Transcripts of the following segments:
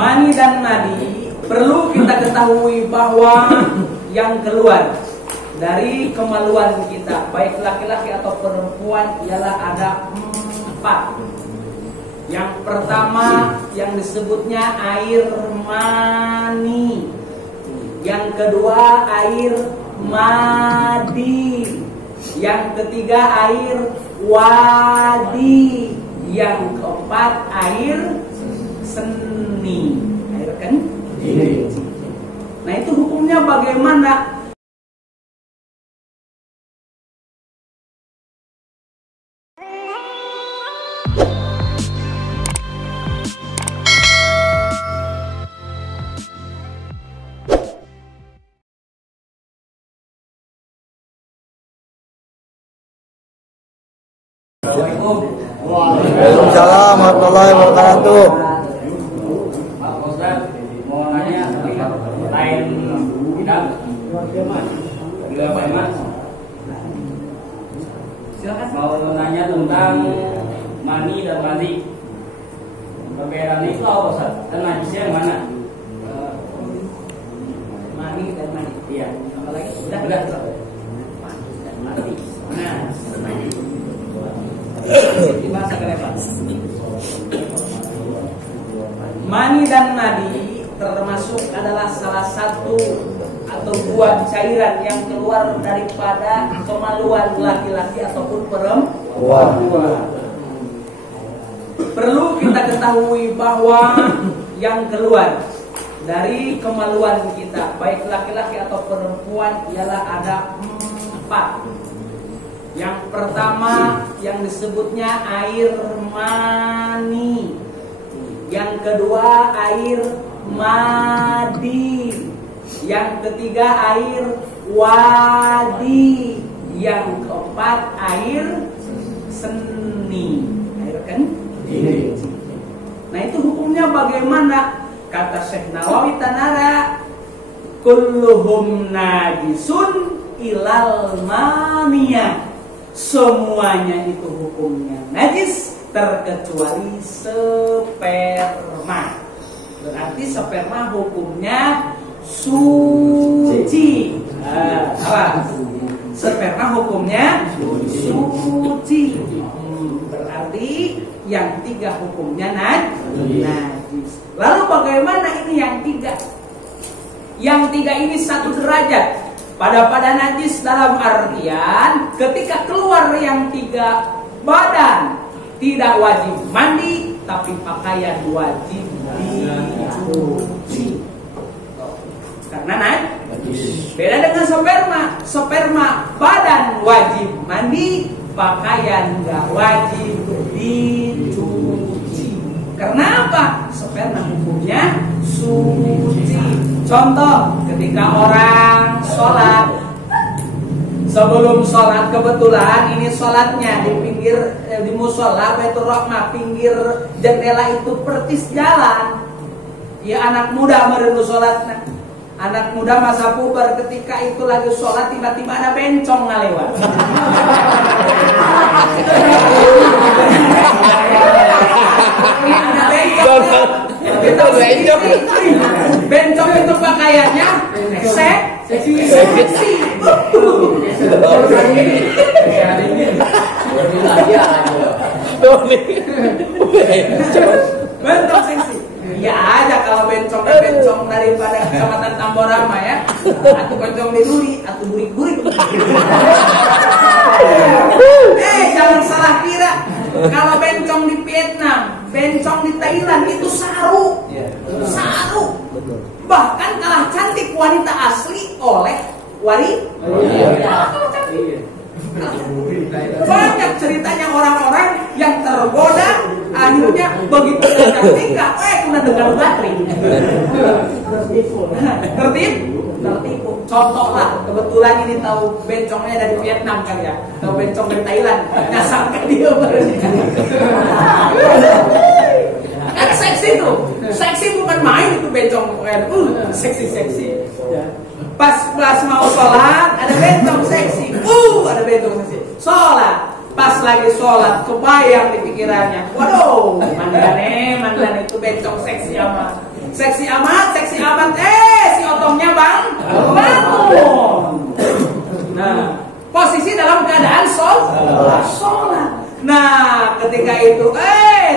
Mani dan madi, perlu kita ketahui bahwa yang keluar dari kemaluan kita, baik laki-laki atau perempuan, ialah ada 4. Yang pertama yang disebutnya air mani. Yang kedua air madi. Yang ketiga air wadi. Yang keempat air seni. Air kan? Nah, itu hukumnya bagaimana? Waalaikumsalam warahmatullahi wabarakatuh. Pak Ustaz, mau nanya lain bidang? Bila Pak Mas? Silakan. Mau nanya tentang mani dan madi. Perbedaan itu apa Ustaz? Dan najisnya yang mana? Mani dan madi. Iya. Apa lagi? Udah. Mani dan madi. Nah, dibahas ke level. Mani dan madi termasuk adalah salah satu atau buah cairan yang keluar daripada kemaluan laki-laki ataupun perempuan. Perlu kita ketahui bahwa yang keluar dari kemaluan kita, baik laki-laki atau perempuan, ialah ada 4. Yang pertama yang disebutnya air mani. Yang kedua air madi. Yang ketiga air wadi. Yang keempat air seni. Air kan? Nah, itu hukumnya bagaimana? Kata Syekh Nawawi Tanara, kulluhum najisun ilal maniyah. Semuanya itu hukumnya najis terkecuali sperma. Berarti sperma hukumnya suci. Apa? Sperma hukumnya suci. Berarti yang 3 hukumnya najis. Lalu bagaimana ini yang 3? Yang 3 ini 1 derajat. Pada najis dalam artian ketika keluar yang 3 badan tidak wajib mandi, tapi pakaian wajib dicuci. Karena najis. Beda dengan sperma. Sperma badan wajib mandi, pakaian nggak wajib dicuci. Karena apa? Sperma hukumnya suci. Contoh, ketika orang sholat, sebelum sholat kebetulan ini sholatnya di pinggir di musola Baitur Rahmah, pinggir jendela itu persis jalan. Ya, anak muda merenung sholatnya. Anak muda masa puber, ketika itu lagi sholat tiba-tiba ada bencong ngalewat. Ada bencong. Bencong itu pakaiannya seksi. Bencong seksi. Ya aja kalau bencong daripada Kecamatan Tamborama ya. Atau bencong di Duri, atau burik-burik. Jangan salah kira. Kalau bencong di Vietnam, bencong di Thailand itu saru. Saru. Bahkan kalah cantik wanita asli oleh wanita. Banyak ceritanya orang-orang yang tergoda, akhirnya begitu cantik, kena dengan bateri. Tertipu. Contoh lah, kebetulan ini tahu bencongnya dari Vietnam kan ya, tahu bencong dari Thailand, nyasar ke dia. Kan seksi tuh, seksi bukan main itu bencong, seksi. Pas mau sholat ada bencong seksi, ada bencong seksi. Sholat, pas lagi sholat kebayang di pikirannya. Waduh, mandan itu becok seksi amat. Seksi amat. Si otongnya bang, bangun. Nah, posisi dalam keadaan sholat. Nah, ketika itu,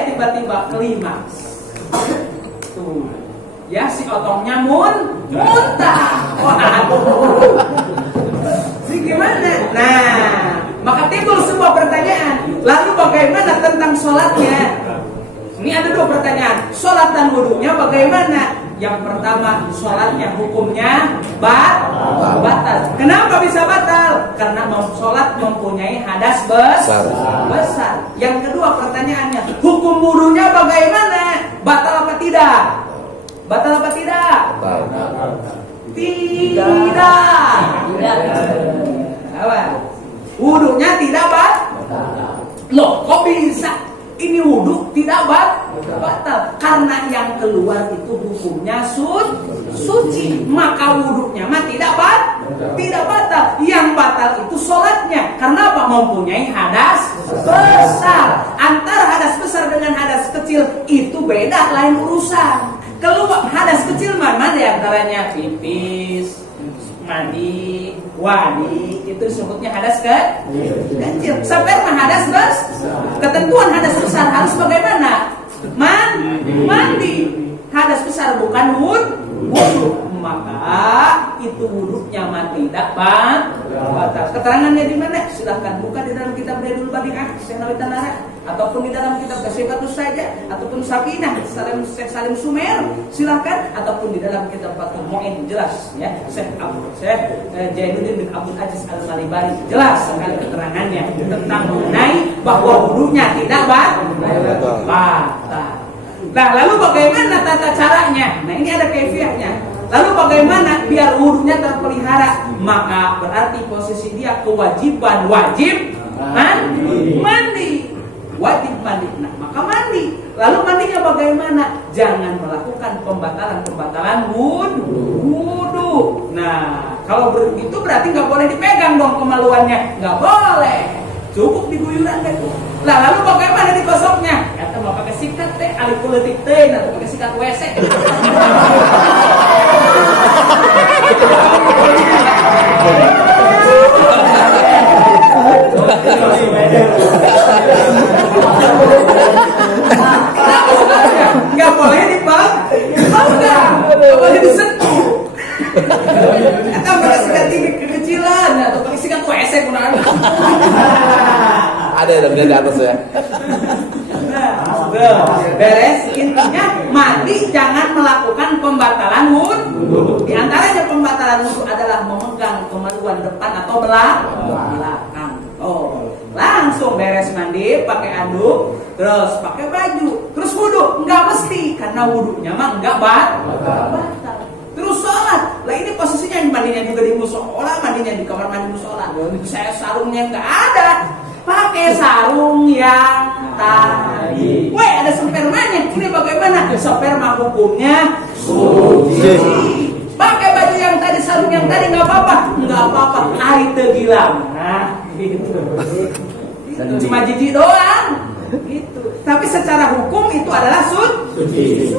tiba-tiba klimaks. Tuh, ya si otongnya muntah. Waduh. Gimana? Nah, maka timbul sebuah pertanyaan. Lalu bagaimana tentang sholatnya? Ini ada dua pertanyaan. Sholat dan wudunya bagaimana? Yang pertama, sholatnya hukumnya batal. Kenapa bisa batal? Karena sholat mempunyai hadas besar. Yang kedua pertanyaannya, hukum wudunya bagaimana? Batal apa tidak? Tidak. Apa? Wudunya tidak batal. Loh, kok bisa? Ini wudu tidak batal. Karena yang keluar itu hukumnya suci. Maka wudunya mah tidak batal. Yang batal itu sholatnya. Karena apa? Mempunyai hadas besar. Antara hadas besar dengan hadas kecil itu beda, lain urusan. Keluar hadas kecil mana diantaranya? Pipis, mandi, wadi, itu disebutnya hadas kecil. Sperma hadas besar. Ketentuan hadas besar harus bagaimana? Mandi. Hadas besar bukan wudu. Maka itu wudunya tidak batal. Keterangannya di mana? Silahkan buka di dalam kitab Baitul Badi'ah Syekh Nawawi Tanara, ataupun di dalam kitab Kasyfatus Saja, ataupun Sakinah Syekh Salim Sumer, silahkan, ataupun di dalam kitab Fathul Mu'in, jelas ya. Syekh Jainuddin bin Abdul Aziz Al-Malibari jelas sekali keterangannya tentang mengenai bahwa wudunya tidak batal. Nah, lalu bagaimana tata caranya? Nah, ini ada kaifiahnya. Lalu bagaimana biar wudunya terpelihara? Maka berarti posisi dia kewajiban wajib mandi. Wajib mandi. Nah, maka mandi. Lalu mandinya bagaimana? Jangan melakukan pembatalan wudu. Nah, kalau begitu berarti nggak boleh dipegang dong kemaluannya. Nggak boleh. Cukup diguyuran deh. Nah, lalu bagaimana digosoknya? Kata mau pakai sikat teh, alih politik teh, atau pakai sikat WC. Nggak boleh dipanggang, nggak boleh disentuh. Atau pakai sikat tinggi kekecilan, atau pakai sikat WC gunakan. Ada yang di atas ya. Beres. Intinya mandi jangan melakukan pembatalan wudu. Di antaranya pembatalan wudu adalah memegang kemaluan depan atau belakang. Langsung beres mandi pakai anduk, terus pakai baju, terus wudu. Enggak mesti, karena wudunya mah enggak batal. Terus sholat. Lah ini posisinya mandinya juga di musola, mandinya di kamar mandi musola. Saya sarungnya enggak ada. Pakai sarung yang tadi. Ada spermanya. Ini bagaimana? Sperma hukumnya suci. Pakai baju yang tadi, sarung yang tadi nggak apa-apa. Air tegilang. Nah, gitu. Cuma jijik doang. Gitu. Tapi secara hukum itu adalah suci.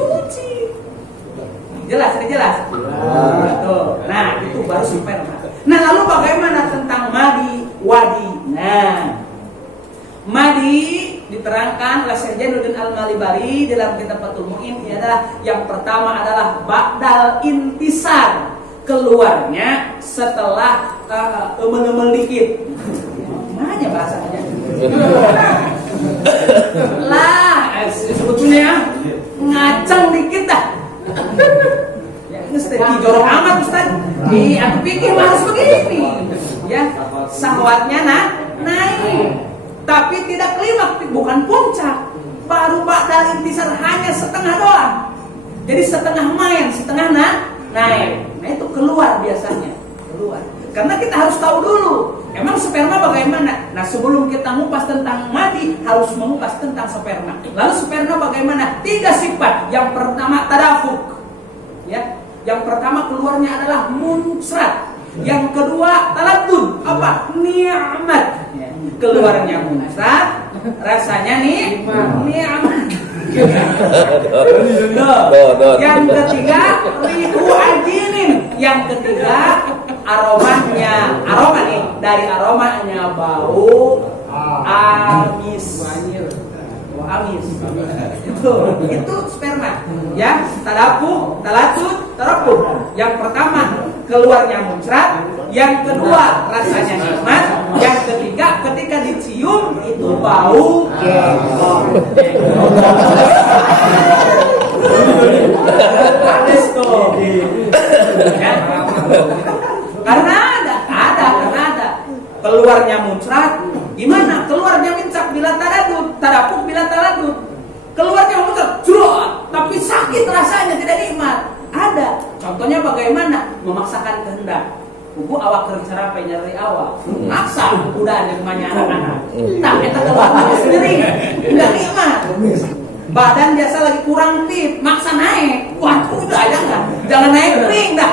Jelas. Betul. Nah, itu baru sperma. Nah, lalu bagaimana tentang wadi? Nah, madi diterangkan oleh Syekh Jainuddin Al-Malibari dalam kitab Fathul Mu'in. Ini adalah yang pertama adalah ba'dal intisar, keluarnya setelah dikit. Gimana bahasanya? Sebetulnya ngaceng dikit dah. Ya, ini strategi jorok amat Ustaz. Aku pikir harus begini. Ya, syahwatnya naik, tapi tidak klimaks, bukan puncak. Baru ba'dal intisar hanya setengah doang. Jadi setengah main, setengah naik. Nah, itu keluar biasanya. Karena kita harus tahu dulu, emang sperma bagaimana? Nah, sebelum kita ngupas tentang madi, harus mengupas tentang sperma. Lalu sperma bagaimana? 3 sifat. Yang pertama tadafuk. Ya, yang pertama keluarnya adalah muncrat. Yang kedua taladud, apa? Ni'mat. Ya. Keluarnya muncrat, rasanya nih aman. Yang ketiga rihu ajinin. Yang ketiga aromanya, aroma nih dari aromanya bau amis. Amis itu sperma ya, tadapuh, talatut, tarapuh. Yang pertama keluarnya muncrat, yang kedua rasanya nikmat, yang ketiga ketika dicium itu bau panas tuh ya. Karena ada keluarnya muncrat. Gimana keluarnya muncrat bila tadapuh bila taladut? Keluarnya muncrat, tapi sakit rasanya, tidak nikmat. Ada. Contohnya bagaimana? Memaksakan kehendak. Buku awak kerja apa nyari awak. Maksa udah ada rumahnya anak-anak. Nah, kita keluarnya sendiri enggak nikmat. Badan biasa lagi kurang fit, maksa naik. Waduh, udah ada enggak? Jangan naik ring dah.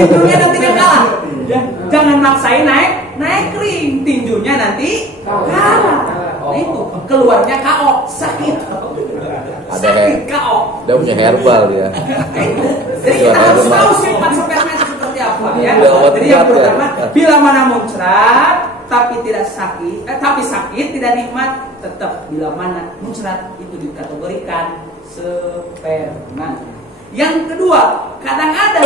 Tinjunya nanti kalah. Ya, jangan maksain naik ring, tinjunya nanti kalah. Nah itu keluarnya KO, sakit KO. Dia punya herbal ya. Jadi kita harus tahu sifat sperma seperti apa ya. Jadi yang pertama, bila mana muncrat tapi tidak sakit, tapi sakit tidak nikmat, tetap bila mana muncrat itu dikategorikan sperma. Yang kedua, kadang ada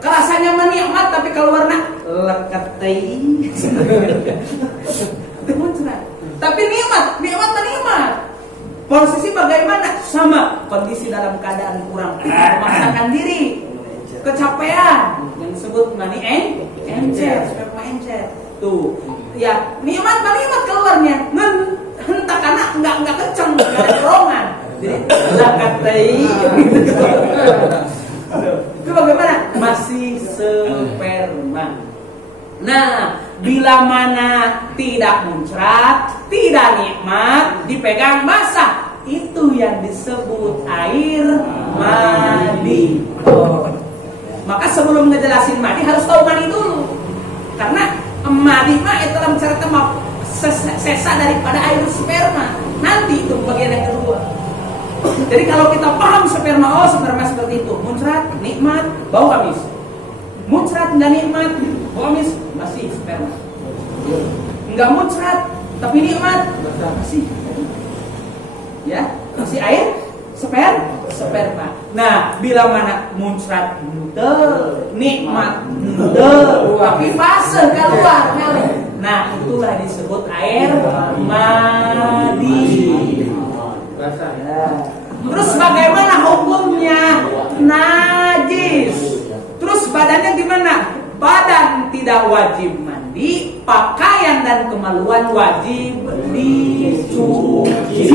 rasanya menikmat tapi keluarnya leketei. Itu muncrat. Tapi nikmat. Posisi bagaimana? Sama, kondisi dalam keadaan kurang fit, memaksakan diri, kecapean, yang disebut mani encer, sperma encer. Tuh, ya nikmat keluarnya, hentak karena nggak kenceng, nggak ada dorongan. Jadi leketei. Itu bagaimana? Masih sperma. Nah, bila mana tidak muncrat, tidak nikmat, dipegang basah, itu yang disebut air mani. Maka sebelum ngejelasin mani harus tahu mani dulu. Karena mani mah itu dalam cara temak sesa daripada air sperma. Nanti itu bagian yang kedua. Jadi kalau kita paham sperma, sperma seperti itu, muncrat, nikmat, bau amis. Muncrat nggak nikmat, bau amis, masih sperma. Nggak muncrat tapi nikmat, masih air sperma. Nah, bila mana muncrat nikmat tapi fase keluar, nah itulah disebut air mani. Terus bagaimana hukumnya? Najis. Terus badannya gimana? Badan tidak wajib mandi, pakaian dan kemaluan wajib dicuci.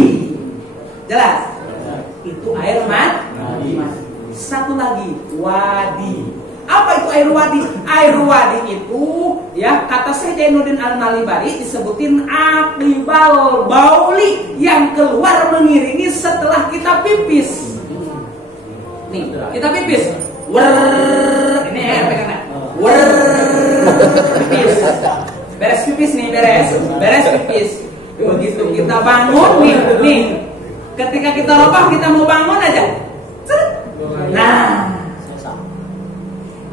Jelas? Itu air mani. Satu lagi, wadi. Apa itu air wadi? Air wadi itu ya kata Syekh Jainuddin Al-Nalibari disebutin aqibal bauli, yang keluar mengiringi setelah kita pipis. Nih, kita pipis. Ini ya, pegang. Pipis. Beres pipis nih, beres pipis. Begitu kita bangun nih. Ketika kita rebah, kita mau bangun aja. Nah,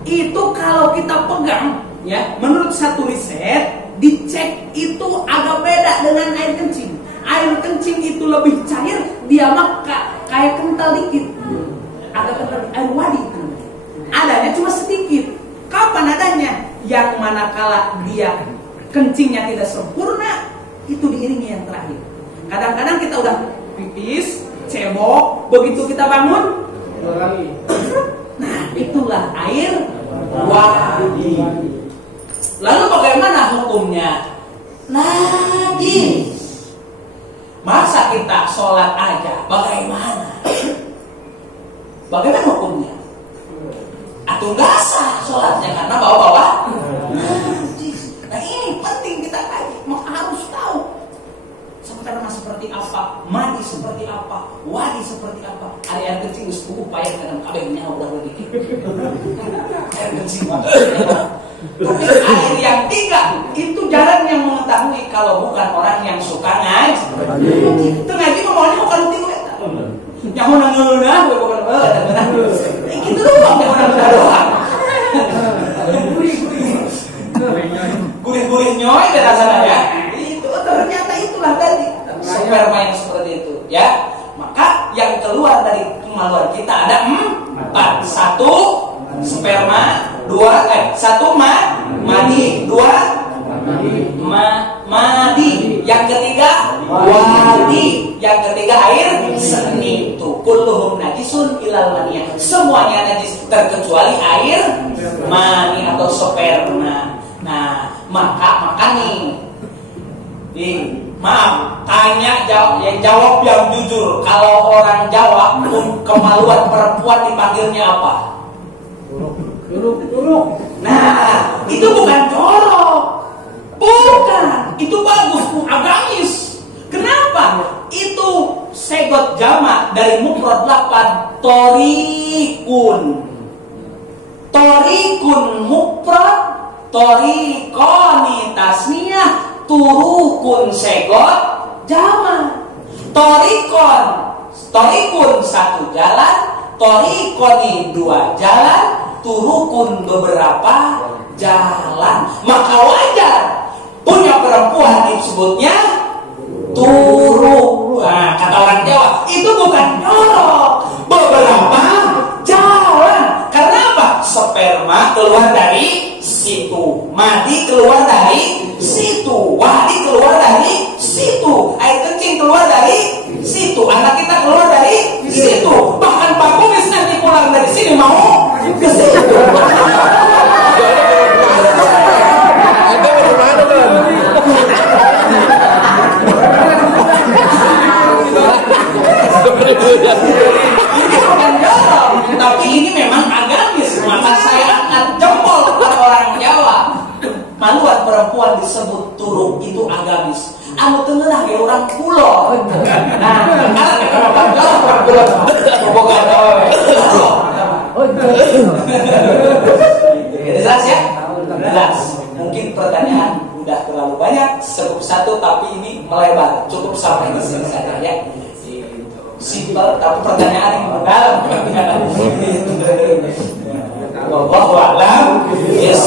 itu kalau kita pegang ya, menurut satu riset dicek itu agak beda dengan air kencing. Air kencing itu lebih cair, dia mah kayak kental dikit. Agak kental. Air wadi itu adanya cuma sedikit. Kapan adanya? Yang manakala dia kencingnya tidak sempurna, itu diiringi yang terakhir. Kadang-kadang kita udah pipis, cebok, begitu kita bangun, nah itulah air wadi. Lalu bagaimana hukumnya? Najis. Masa kita sholat aja? Bagaimana? Bagaimana hukumnya? Atau nggak sah sholatnya karena bawa-bawa najis. Nah ini penting kita kaji, harus tahu sperma seperti apa, mani seperti apa, wadi seperti apa. Air kencing us payah dengan kabehnya udah begitu. Air kencing Tapi air yang 3 itu jarang yang mengetahui kalau bukan orang yang suka ngaji. Itu ngaji ngomongnya bukan tilu ya. Yang mau ngeunah gue bukan gitu doang yang mau ngeunah doang. Gurih-gurih nyoy dan rasanya ya. Itu ternyata itulah tadi sperma yang seperti itu ya. Maka yang keluar dari kemaluan kita ada 4. 1 sperma, 1 mani, 2 madi, yang ketiga wadi, yang ketiga air seni. Itu kulluhum najisun ilal maniyah, semuanya najis terkecuali air mani atau sperma. Nah, maka nih, maaf, jawab yang jujur. Kalau orang Jawa kemaluan perempuan dipanggilnya apa? Jorok. Nah, itu bukan jorok. Bukan, itu bagus, agamis. Kenapa? Itu segot jamak dari mufrad lafaz torikun. Torikun mufrad, torikoni tasniyah, turukun segot jamak. Torikun 1 jalan, torikoni 2 jalan, turukun beberapa jalan. Maka wajar punya perempuan disebutnya turuk. Nah, kata orang Jawa itu bukan jorok, beberapa jalan. Karena apa? Sperma keluar dari situ, madi keluar dari situ, wadi keluar dari situ, air kencing keluar dari situ, anak kita keluar dari situ. Bahkan Pak Kumis nanti pulang dari sini mau ke situ. Tapi ini memang agamis. Maka saya angkat jempol kepada orang Jawa. Maluan perempuan disebut turuk itu agamis. Anu tengah kayak orang pulau. Nah, kalau kita orang Jawa orang pulau, bukan jelas ya? Jelas. Mungkin pertanyaan udah terlalu banyak, cukup 1 tapi ini melebar. Cukup sampai di sini saja ya. Simpel tapi pertanyaan yang mendalam. Wallahu a'lam. Yes.